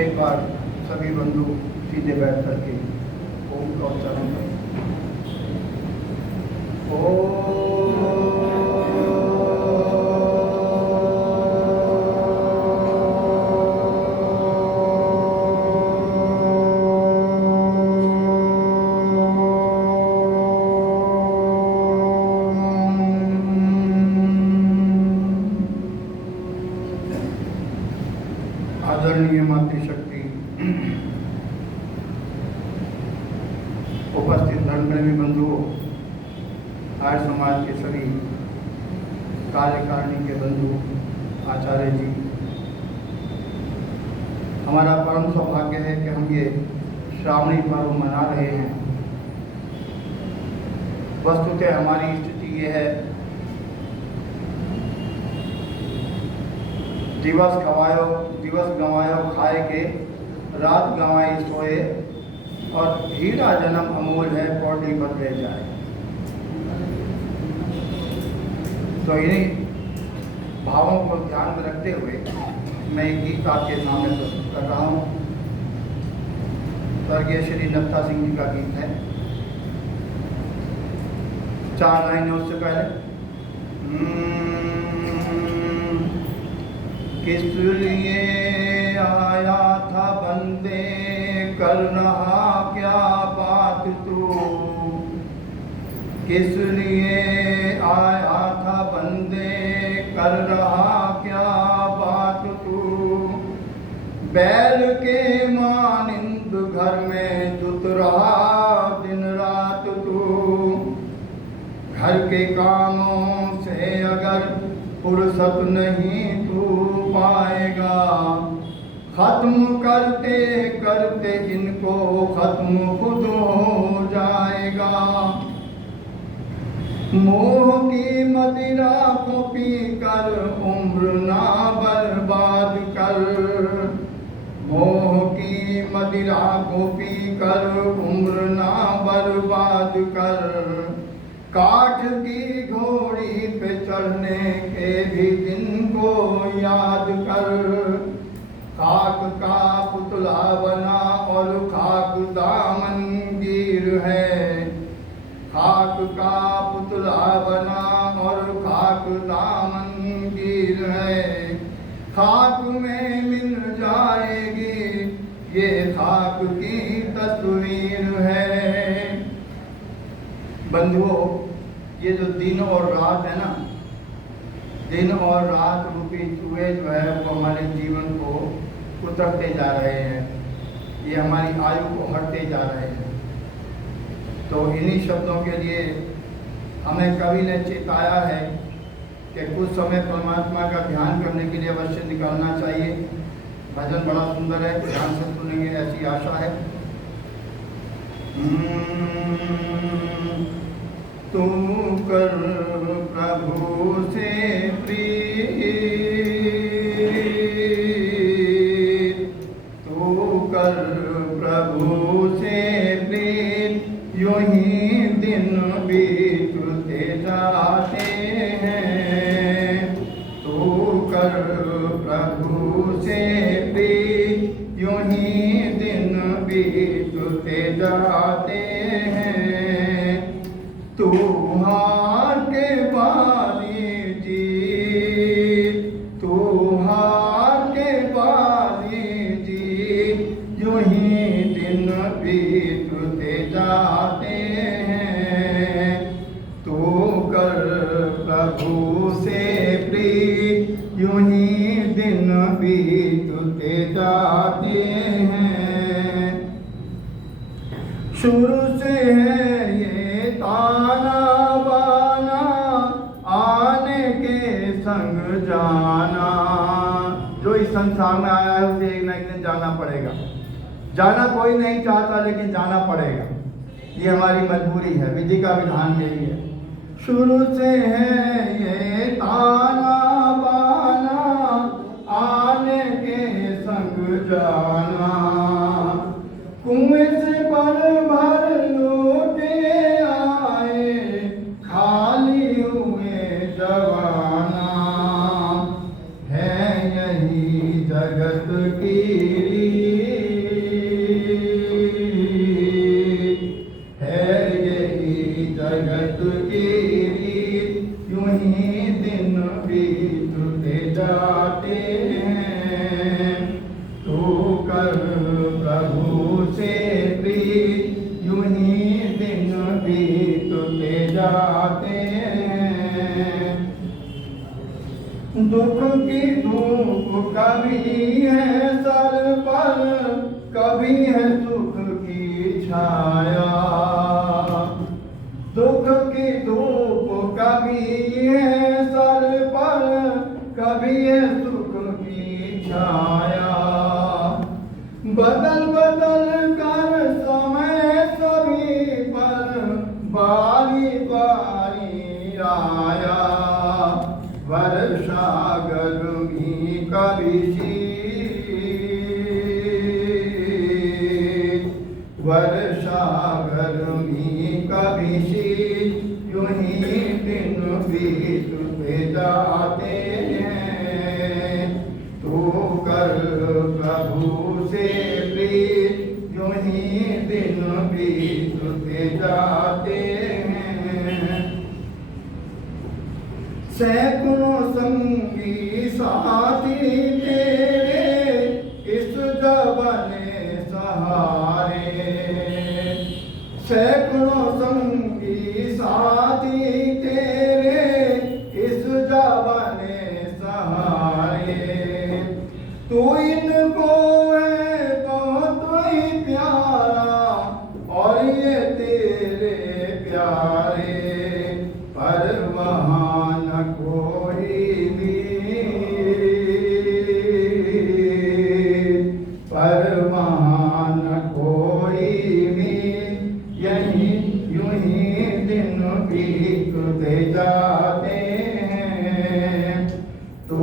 एक बार सभी बंधु सीधे बैठ करके ओम का उच्चारण करें। आदरणीय मातृशक्ति, उपस्थित धर्मप्रेमी बंधुओं, आर्य समाज के सभी कार्यकारिणी के बंधु, आचार्य जी, हमारा परम सौभाग्य है कि हम ये श्रावणी पर्व मना रहे हैं। वस्तुतः हमारी स्थिति ये है, दिवस गंवायो खाए के, रात गंवाई सोए, और हीरा जन्म अमूल है पौड़ी बदले जाए। तो इन्हीं भावों को ध्यान में रखते हुए मैं एक गीत आपके सामने प्रस्तुत कर रहा हूँ। स्वर्गीय श्री नत्था सिंह जी का गीत है। 4 लाइनें उससे पहले। किस लिए आया था बंदे, कर रहा क्या बात तू? किस लिए आया था बंदे, कर रहा क्या बात तू? बैल के मानिंद घर में जुत रहा दिन रात तू। घर के कामों से अगर फुर्सत नहीं तू पाएगा, खत्म करते करते इनको खत्म खुद हो जाएगा। मोह की मदिरा को पीकर उम्र ना बर्बाद कर। मोह की मदिरा को पीकर उम्र ना बर्बाद कर। काठ की घोड़ी पे चढ़ने के भी दिन को याद कर। खाक का पुतला बना और खाक दामन गिर है। खाक का पुतला बना और खाक दामन गिर है। खाक में मिल जाएगी ये खाक की तस्वीर है। बंधुओं, ये जो दिन और रात है ना, दिन और रात रूपी चूहे जो है वो हमारे जीवन को उतरते जा रहे हैं। ये हमारी आयु को हटते जा रहे हैं। तो इन्हीं शब्दों के लिए हमें कवि ने चेताया है कि कुछ समय परमात्मा का ध्यान करने के लिए अवश्य निकालना चाहिए। भजन बड़ा सुंदर है, ध्यान से सुनेंगे ऐसी आशा है। तू कर प्रभु से प्रीत, तू कर प्रभु से प्रीत, यूं ही दिन बीतते जाते हैं। तू कर प्रभु से प्रीत, यूं ही दिन बीतते जाते हैं। तू हार के बारी जीत, तू हार के बारी जीत, यूं ही दिन बीतते जाते हैं। तू कर प्रभु से प्रीत, यूं ही दिन बीतते जाते हैं। शुरू से है ये ताना बाना, आने के संग जाना। जो इस संसार में आया है उसे एक ना एक दिन जाना पड़ेगा। जाना कोई नहीं चाहता, लेकिन जाना पड़ेगा। ये हमारी मजबूरी है, विधि का विधान यही है। शुरू से है ये ताना बाना, आने के संग जाना। कुएं से भर लोटे आए, खाली हुए जवाना। है बीतते जाते हैं। तू कर प्रभु से प्रीत, यूं ही दिन बीतते जाते हैं। दुख की धूप कभी है सर पर, कभी है सुख की छाया। दुख की धूप कभी है सर पर, कभी है सुख की छाया। बदल बदल कर समय सभी पर, बारी बारी आया। वर्षा गर्मी कभी शीत, वर्षा गर्मी कभी शीत, यूं ही दिन बीतते जाते हैं। तू कर प्रभु से प्रीत, यूं ही दिन बीतते जाते हैं। सैकड़ों संगी साथी तेरे इस जबने सहारे। सैकड़ों संगी साथी तेरे इस जबने सहारे। तू इनको है बहुत ही प्यारा, और ये तेरे प्यारे। पर वहाँ न कोई भी, पर वहाँ न कोई भी, यही यूं ही दिन बीतते जाते हैं। तू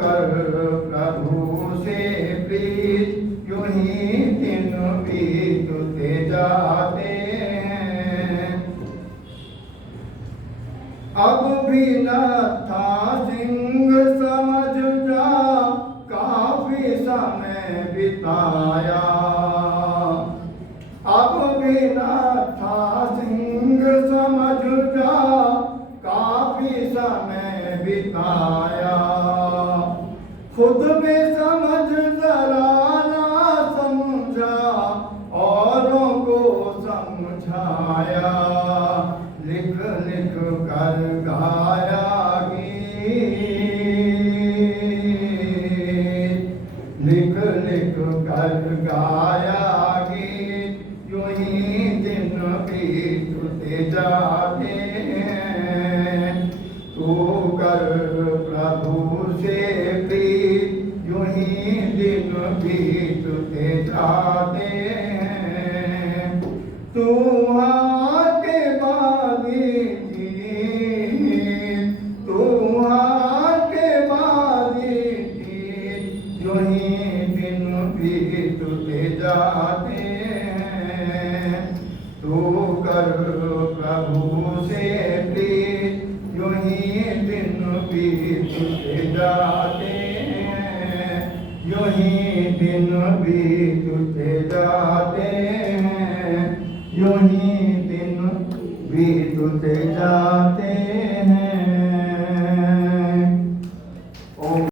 कर प्रभु से प्रीत, यूं ही दिन बीतते जाते हैं। अब भी न था सिंह समझ जा, काफी समय बिताया। अब भी न था सिंह समझ जा, काफी समय बिताया। खुद भी समझ जरा ना समझा, औरों को समझाया। लिख लिख कर गाया गीत, लिख लिख कर गाया गीत, यूं ही दिन बीतते जाते हैं। तू कर प्रभु से प्रीत, यूं ही दिन बीतते जाते हैं। तू आके बागी गीत, तू आके बागी गीत, यूं ही दिन बीतते जाते हैं। तू कर प्रभु से प्रीत, यूं ही दिन बीतते जाते हैं। यूं ही दिन बीतते जाते हैं। यूं ही दिन बीतते जाते हैं।